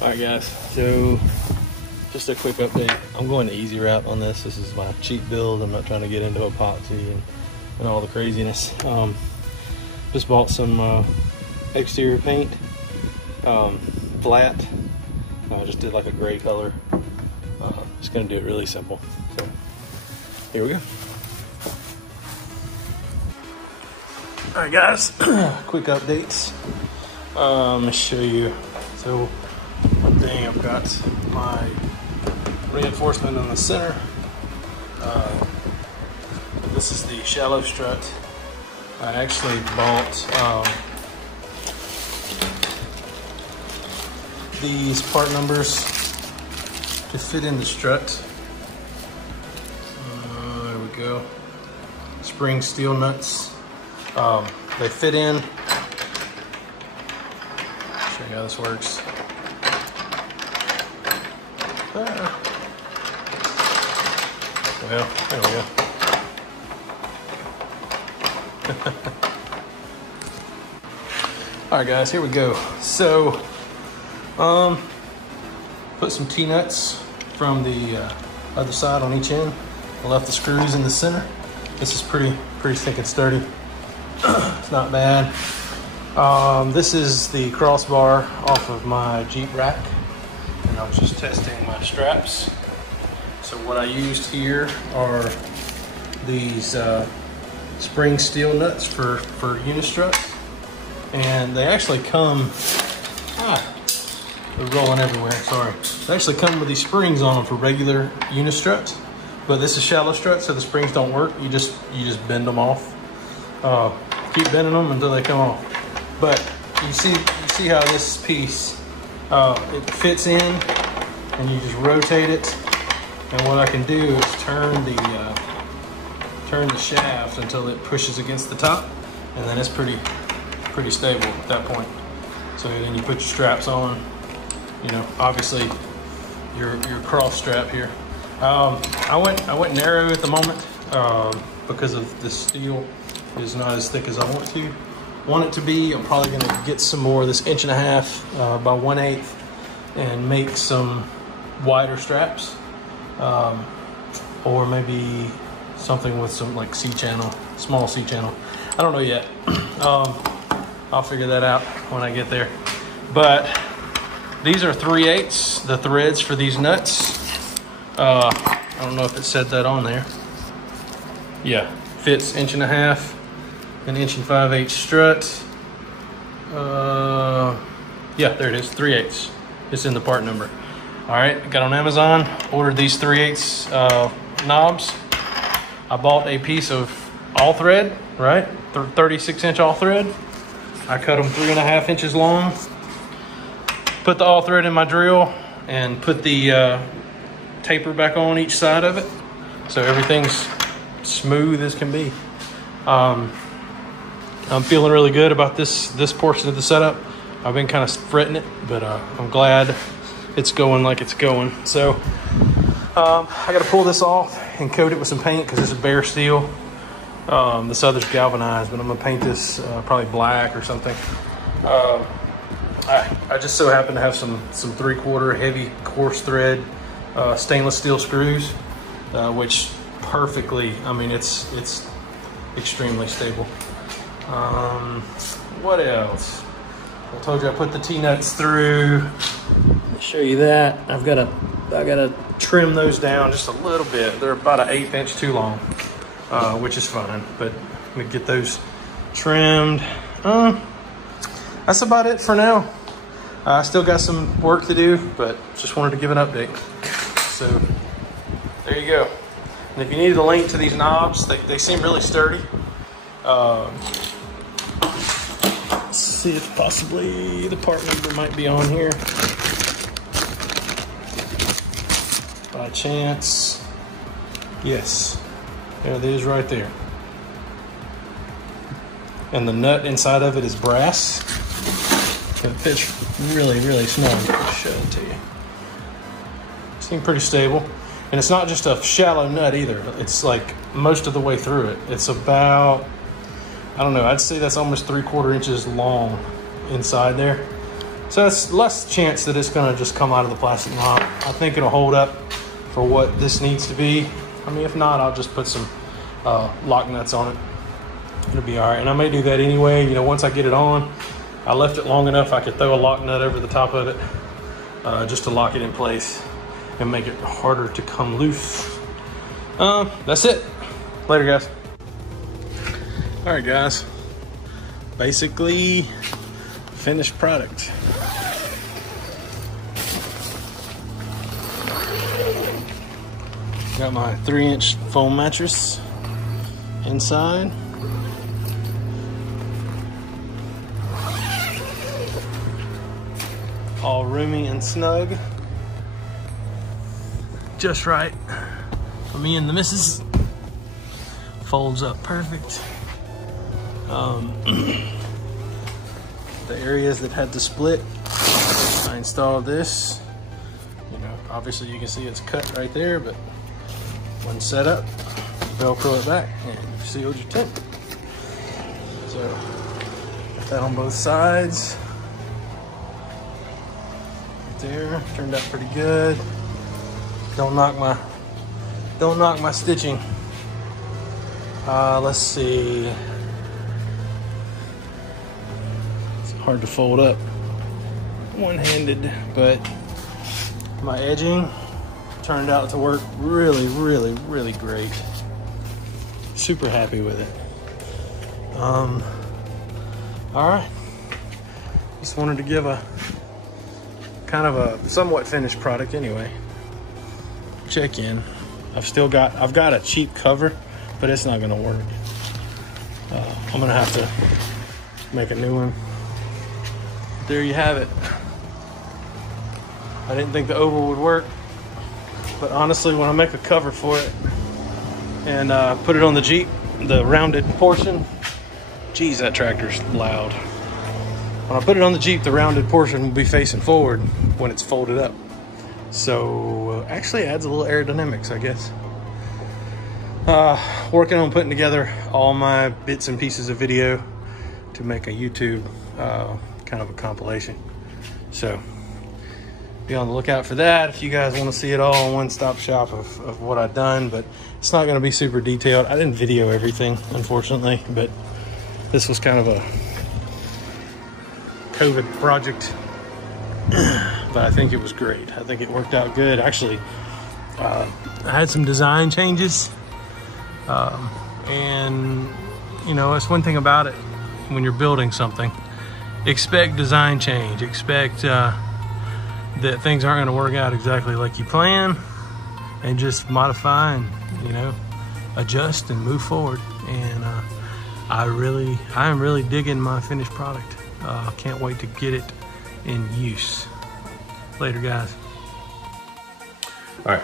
All right, guys. So just a quick update. I'm going the easy route on this. This is my cheap build. I'm not trying to get into epoxy and all the craziness. Just bought some exterior paint, flat. I just did like a gray color. Just gonna do it really simple. So here we go. All right, guys. Quick updates. Let me show you. So one thing, I've got my reinforcement in the center. This is the shallow strut. I actually bought these part numbers to fit in the strut. There we go. Spring steel nuts. They fit in. Show you how this works. Well, there we go. All right, guys, here we go. So, put some T-nuts from the other side on each end. I left the screws in the center. This is pretty thick and sturdy. It's not bad. This is the crossbar off of my Jeep rack, and I was just testing my straps. So what I used here are these spring steel nuts for unistrut, and they actually come. They're rolling everywhere. Sorry. They actually come with these springs on them for regular unistrut, but this is shallow strut, so the springs don't work. You just bend them off. Keep bending them until they come off. But you see how this piece it fits in, and you just rotate it. And what I can do is turn the shaft until it pushes against the top, and then it's pretty stable at that point. So then you put your straps on. You know, obviously your cross strap here. I went narrow at the moment because of the steel is not as thick as I want it to be. I'm probably going to get some more of this 1.5" by 1/8 and make some wider straps. Or maybe something with some like C-channel, small C-channel. I don't know yet. I'll figure that out when I get there. But these are 3/8, the threads for these nuts. I don't know if it said that on there. Yeah, fits 1.5", an 1 5/8 strut. Yeah, there it is, 3/8. It's in the part number. All right, got on Amazon, ordered these 3/8 knobs. I bought a piece of all thread, right? 36-inch all thread. I cut them 3.5 inches long. Put the all thread in my drill and put the taper back on each side of it, so everything's smooth as can be. I'm feeling really good about this portion of the setup. I've been kind of fretting it, but I'm glad it's going like it's going. So I got to pull this off and coat it with some paint because it's a bare steel. This other's galvanized, but I'm gonna paint this probably black or something. I just so happen to have some 3/4 heavy coarse thread stainless steel screws, which perfectly, I mean, it's extremely stable. What else? I told you I put the T-nuts through. Let me show you that. I gotta trim those down just a little bit. They're about an 1/8 inch too long, which is fine, but let me get those trimmed. That's about it for now. I still got some work to do, but just wanted to give an update. So there you go. And if you needed a link to these knobs, they seem really sturdy. Let's see if possibly the part number might be on here. By chance. Yes. There it is right there. And the nut inside of it is brass. It fits really, really small. I'll show it to you. Seems pretty stable. And it's not just a shallow nut either. It's like most of the way through it. It's about, I don't know, I'd say that's almost 3/4 inches long inside there. So it's less chance that it's gonna just come out of the plastic knob. I think it'll hold up for what this needs to be. I mean, if not, I'll just put some lock nuts on it. It'll be all right. And I may do that anyway. You know, once I get it on, I left it long enough, I could throw a lock nut over the top of it just to lock it in place and make it harder to come loose. That's it. Later, guys. All right, guys. Basically, finished product. Got my 3-inch foam mattress inside. All roomy and snug. Just right for me and the missus. Folds up perfect. The areas that had to split, I installed this. You know, obviously you can see it's cut right there, but when set up, Velcro it back and you've sealed your tent. So, got that on both sides. Right there, turned out pretty good. Don't knock my stitching. Let's see. It's hard to fold up one-handed, but my edging turned out to work really, really, really great. Super happy with it. All right. Just wanted to give a kind of a somewhat finished product anyway. Check in. I've got a cheap cover, but it's not gonna work. I'm gonna have to make a new one. There you have it. I didn't think the oval would work, but honestly, when I make a cover for it and put it on the Jeep, the rounded portion, geez, that tractor's loud. When I put it on the Jeep, the rounded portion will be facing forward when it's folded up. So actually adds a little aerodynamics, I guess. Working on putting together all my bits and pieces of video to make a YouTube kind of a compilation. So be on the lookout for that if you guys want to see it all in one-stop shop of what I've done, but it's not going to be super detailed. I didn't video everything, unfortunately, but this was kind of a COVID project, but I think it was great. I think it worked out good. Actually, I had some design changes, and you know, it's one thing about it when you're building something. Expect design change. Expect that things aren't going to work out exactly like you plan, and just modify and, you know, adjust and move forward. And I am really digging my finished product. Can't wait to get it in use. Later, guys. All right,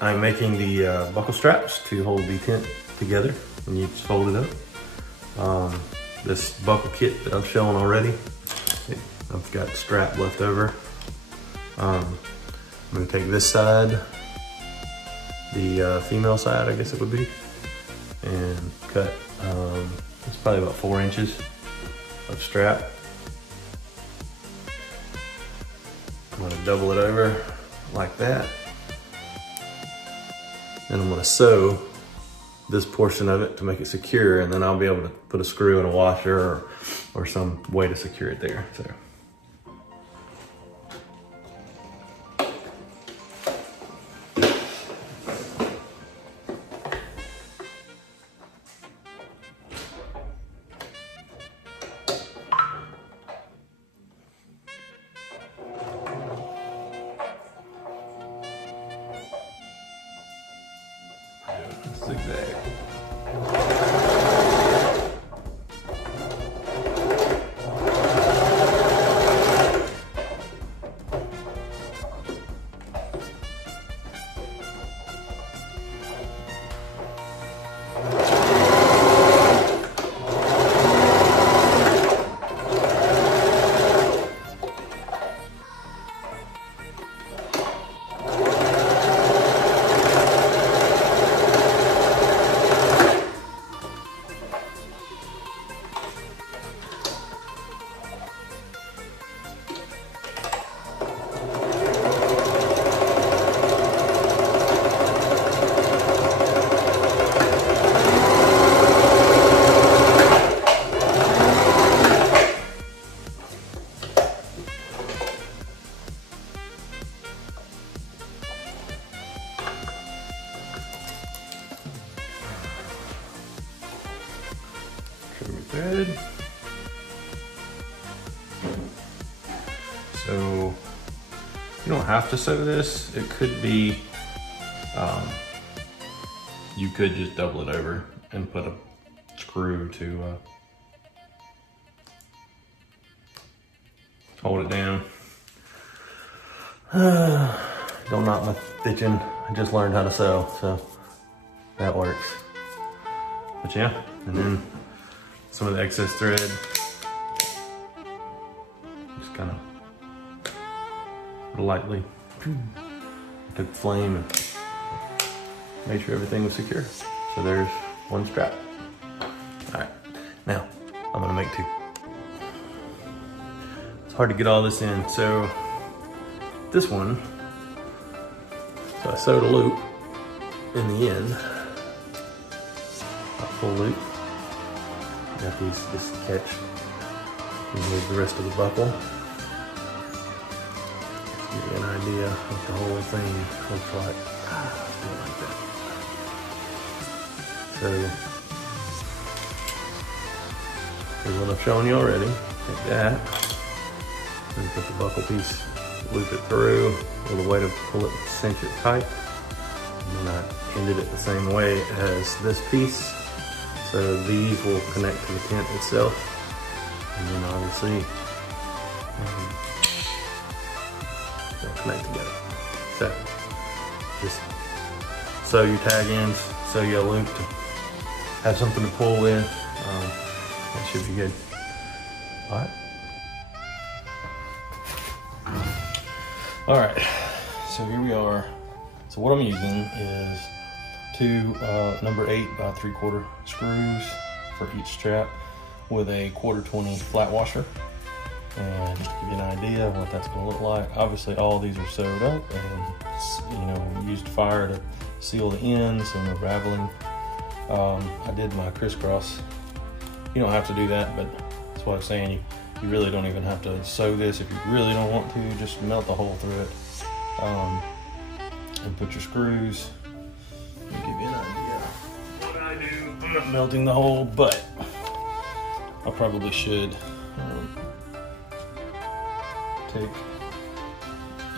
I'm making the buckle straps to hold the tent together, and you just fold it up. This buckle kit that I've shown already, I've got the strap left over. I'm gonna take this side, the female side, I guess it would be, and cut, it's probably about 4 inches of strap. I'm gonna double it over like that. And I'm gonna sew this portion of it to make it secure, and then I'll be able to put a screw in a washer or some way to secure it there. So. Zigzag. thread. So you don't have to sew this. It could be, you could just double it over and put a screw to hold it down. Don't knock my stitching. I just learned how to sew, so that works. But yeah, and then some of the excess thread, just kind of lightly took the flame and made sure everything was secure. So there's one strap. All right, now I'm gonna make two. It's hard to get all this in. So this one, so I sewed a loop in the end, a full loop. Got this catch. Remove the rest of the buckle. Give you an idea of what the whole thing looks like. Something like that. So here's what I've shown you already. Take that and put the buckle piece, loop it through with a way to pull it, cinch it tight. And then I ended it the same way as this piece. So these will connect to the tent itself. And then obviously they'll connect together. So just sew your tag ends, sew your loop to have something to pull with. That should be good. All right. All right, so here we are. So what I'm using is two number 8 by 3/4 screws for each strap with a 1/4-20 flat washer. And just to give you an idea of what that's gonna look like, obviously all these are sewed up and we used fire to seal the ends and the raveling. I did my crisscross. You don't have to do that, but that's what I'm saying. You really don't even have to sew this if you really don't want to. Just melt the hole through it and put your screws. Let me give you an idea what I do. I'm not melting the hole, but I probably should take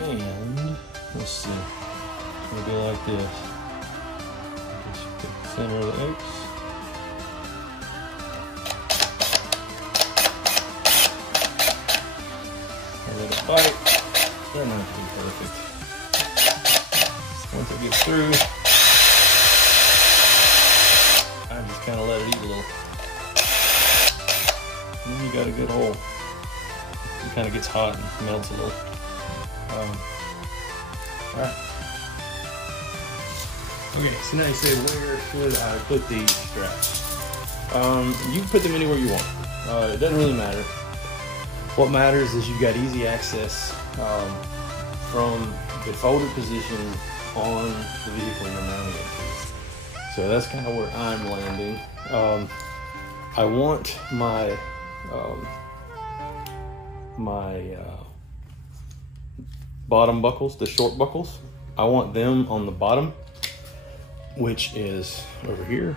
and let's see. We'll do like this. Just pick the center of the X. Let it bite. They're not too perfect. Once it gets through, I just kind of let it eat a little. And then you got a good hole. It kind of gets hot and melts a little. Alright. Okay, so now you say, where should I put these straps? You can put them anywhere you want. It doesn't really matter. What matters is you got easy access from the folded position on the vehicle you're mounting it to. So that's kind of where I'm landing. I want my bottom buckles, the short buckles, I want them on the bottom, which is over here.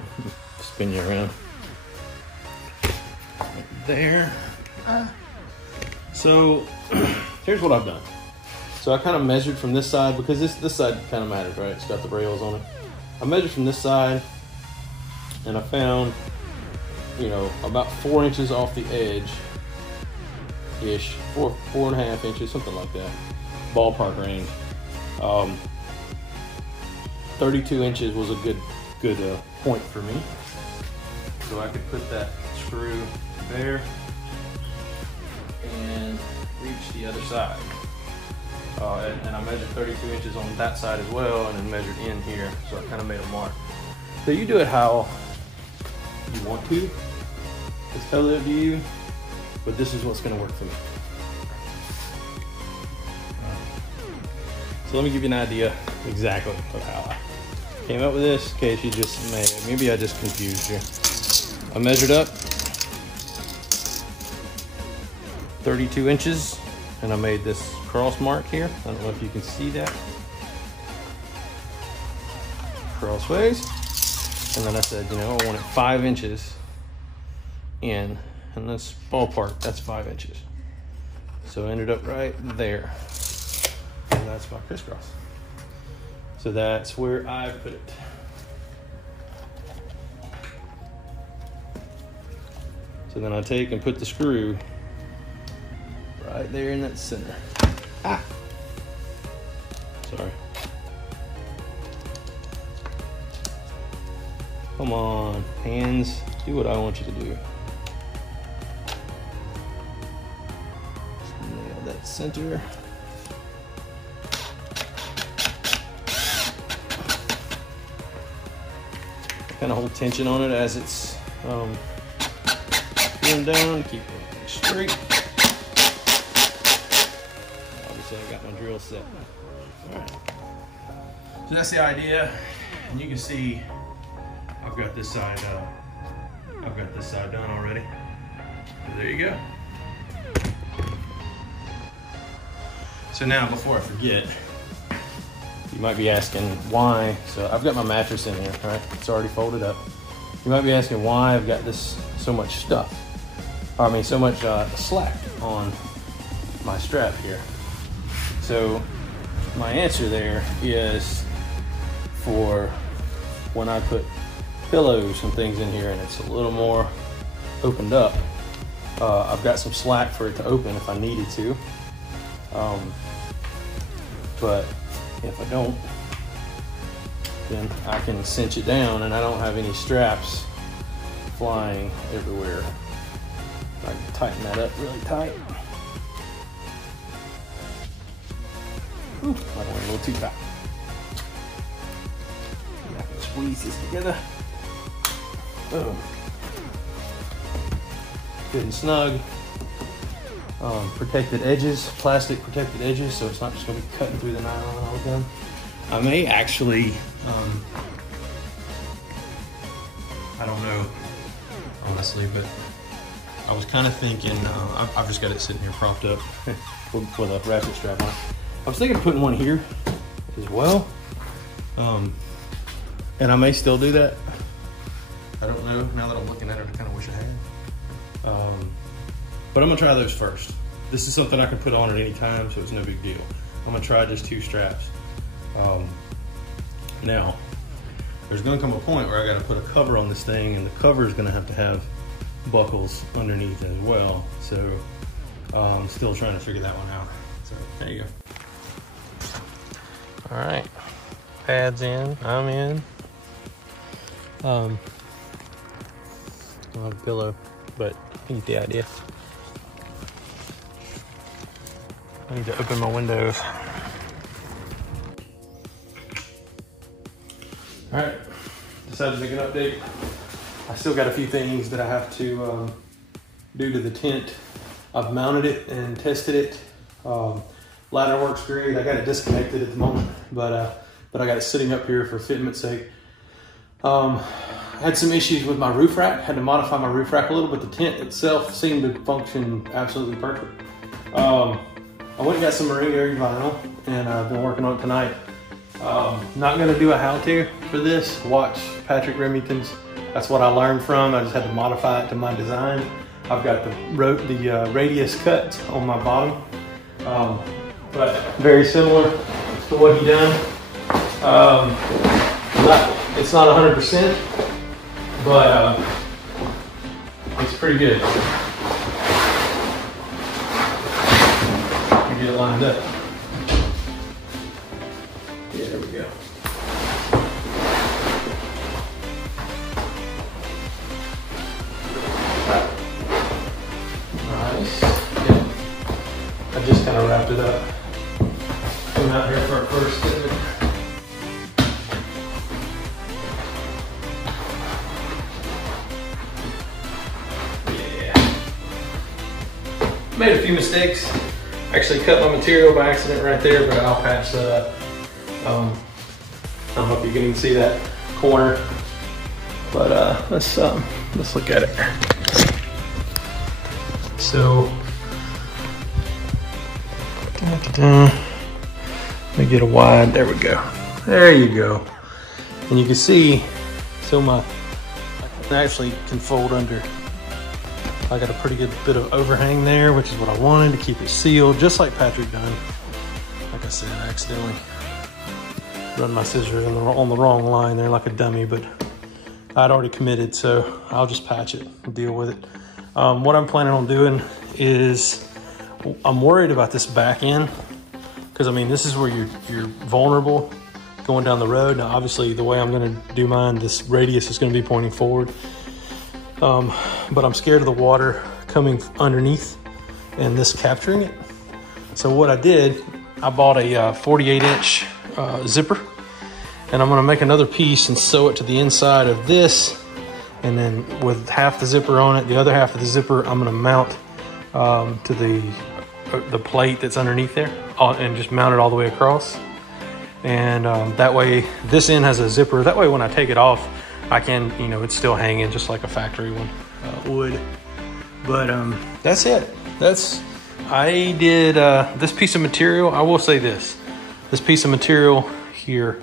Spin you around. Right there. So here's what I've done. So I kind of measured from this side because this side kind of matters, right? It's got the rails on it. I measured from this side and I found, about 4 inches off the edge ish, 4.5 inches, something like that, ballpark range. 32 inches was a good point for me. So I could put that screw there and reach the other side. And I measured 32 inches on that side as well, and then measured in here, so I kind of made a mark. So you do it how you want to. It's totally up to you, but this is what's going to work for me. So let me give you an idea exactly of how I came up with this, in case you just maybe I just confused you. I measured up 32 inches, and I made this cross mark here. I don't know if you can see that. Crossways. And then I said, I want it 5 inches in in this ballpark. That's 5 inches. So I ended up right there. And that's my crisscross. So that's where I put it. So then I take and put the screw right there in that center. Ah! Sorry. Come on, hands, do what I want you to do. Nail that center. Kind of hold tension on it as it's going down, keep it straight. Obviously I got my drill set. All right. So that's the idea, and you can see I've got this side done already. So there you go. So now, before I forget, you might be asking why. So I've got my mattress in here, right? It's already folded up. You might be asking why I've got this so much stuff. I mean, so much slack on my strap here. So my answer there is for when I put pillows and things in here and it's a little more opened up, I've got some slack for it to open if I needed to. But if I don't, then I can cinch it down and I don't have any straps flying everywhere. I can tighten that up really tight. Ooh, I went a little too tight. I can squeeze this together. Boom. Good and snug. Protected edges, plastic protected edges, so it's not just going to be cutting through the nylon all the time. I may actually, I don't know, honestly, but I was kind of thinking, I've just got it sitting here propped up with a ratchet strap on it. I was thinking of putting one here as well, and I may still do that. I don't know, now that I'm looking at it, I kind of wish I had. But I'm gonna try those first. This is something I can put on at any time, so it's no big deal. I'm gonna try just 2 straps. Now, there's gonna come a point where I gotta put a cover on this thing, and the cover is gonna have buckles underneath as well. So I'm still trying to figure that one out. So there you go. All right, pads in, I'm in. I don't have a pillow, but you get the idea. I need to open my windows. All right, decided to make an update. I still got a few things that I have to do to the tent. I've mounted it and tested it. Ladder works great. I got it disconnected at the moment, but I got it sitting up here for fitment's sake. I had some issues with my roof rack. Had to modify my roof rack a little, but the tent itself seemed to function absolutely perfect. I went and got some marine area vinyl, and I've been working on it tonight. Not gonna do a how-to for this. Watch Patrick Remington's. That's what I learned from. I just had to modify it to my design. I've got the radius cut on my bottom, but very similar to what he done. It's not 100%, but it's pretty good. Get it lined up. Yeah, there we go. Nice. Yeah. I just kind of wrapped it up. Came out here for our first visit. Yeah. Made a few mistakes. Actually cut my material by accident right there, but I'll patch that up. I don't know if you can even see that corner, but let's look at it. So, let me get a wide. There we go. There you go. And you can see, so I actually can fold under I got a pretty good bit of overhang there, which is what I wanted to keep it sealed, just like Patrick done. Like I said, I accidentally run my scissors on the wrong line there like a dummy, but I'd already committed, so I'll just patch it and deal with it. What I'm planning on doing is, I'm worried about this back end, because I mean, this is where you're vulnerable going down the road. Now, obviously, the way I'm going to do mine, this radius is going to be pointing forward. But I'm scared of the water coming underneath and this capturing it. So what I did, I bought a 48-inch zipper, and I'm going to make another piece and sew it to the inside of this. And then with half the zipper on it, the other half of the zipper, I'm going to mount to the plate that's underneath there, and just mount it all the way across. And that way, this end has a zipper. That way, when I take it off, I can, you know, it's still hanging just like a factory one would. But that's it. I did this piece of material. I will say this piece of material here,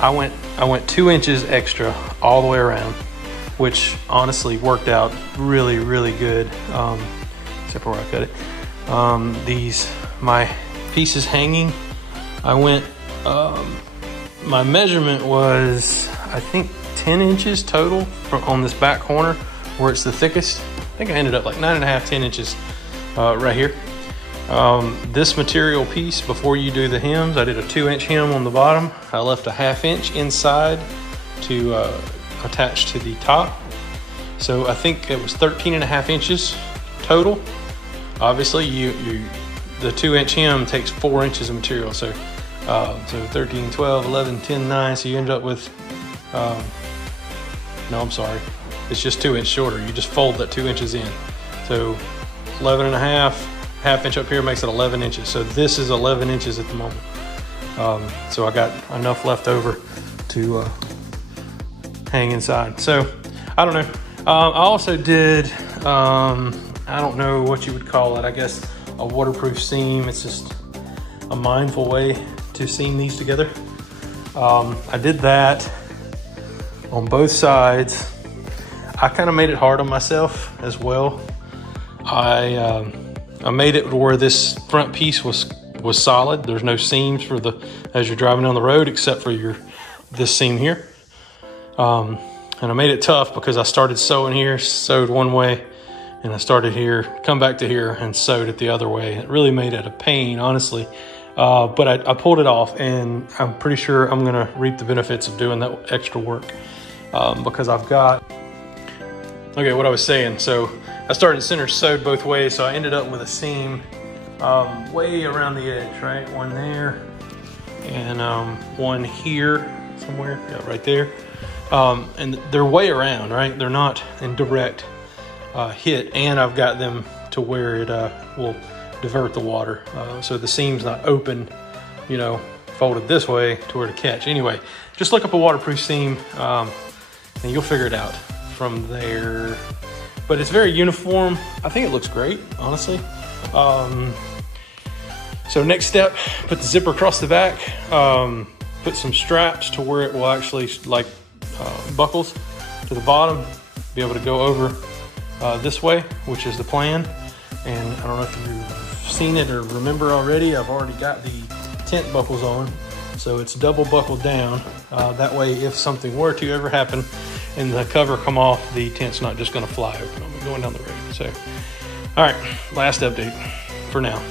I went 2 inches extra all the way around, which honestly worked out really, really good, except for where I cut it. My pieces hanging, I went, my measurement was, I think, 10 inches total on this back corner where it's the thickest. I think I ended up like 9.5, 10 inches right here. This material piece, before you do the hems, I did a 2-inch hem on the bottom. I left a 1/2 inch inside to attach to the top. So I think it was 13.5 inches total. Obviously, the 2-inch hem takes 4 inches of material. So 13, 12, 11, 10, 9. So you end up with, no, I'm sorry. It's just 2 inches shorter. You just fold that 2 inches in. So 11.5, 1/2 inch up here makes it 11 inches. So this is 11 inches at the moment. So I got enough left over to hang inside. So I don't know. I also did, I don't know what you would call it. I guess a waterproof seam. It's just a mindful way to seam these together. I did that on both sides. I kind of made it hard on myself as well. I made it where this front piece was solid. There's no seams as you're driving down the road, except for this seam here. And I made it tough because I started sewing here, sewed one way, and I started here, come back to here, and sewed it the other way. It really made it a pain, honestly. But I pulled it off, and I'm pretty sure I'm gonna reap the benefits of doing that extra work, because I've got, okay, what I was saying. So I started center sewed both ways, so I ended up with a seam way around the edge, right? One there, and one here somewhere, yeah, right there. And they're way around, right? They're not in direct hit, and I've got them to where it will divert the water. So the seam's not open, you know, folded this way to where to catch. Anyway, just look up a waterproof seam and you'll figure it out from there. But it's very uniform. I think it looks great, honestly. So next step, put the zipper across the back, put some straps to where it will actually like buckles to the bottom, be able to go over this way, which is the plan. And I don't know if you've seen it or remember already, I've already got the tent buckles on. So it's double buckled down. That way, if something were to ever happen and the cover come off, the tent's not just gonna fly open on me going down the road. So, all right, last update for now.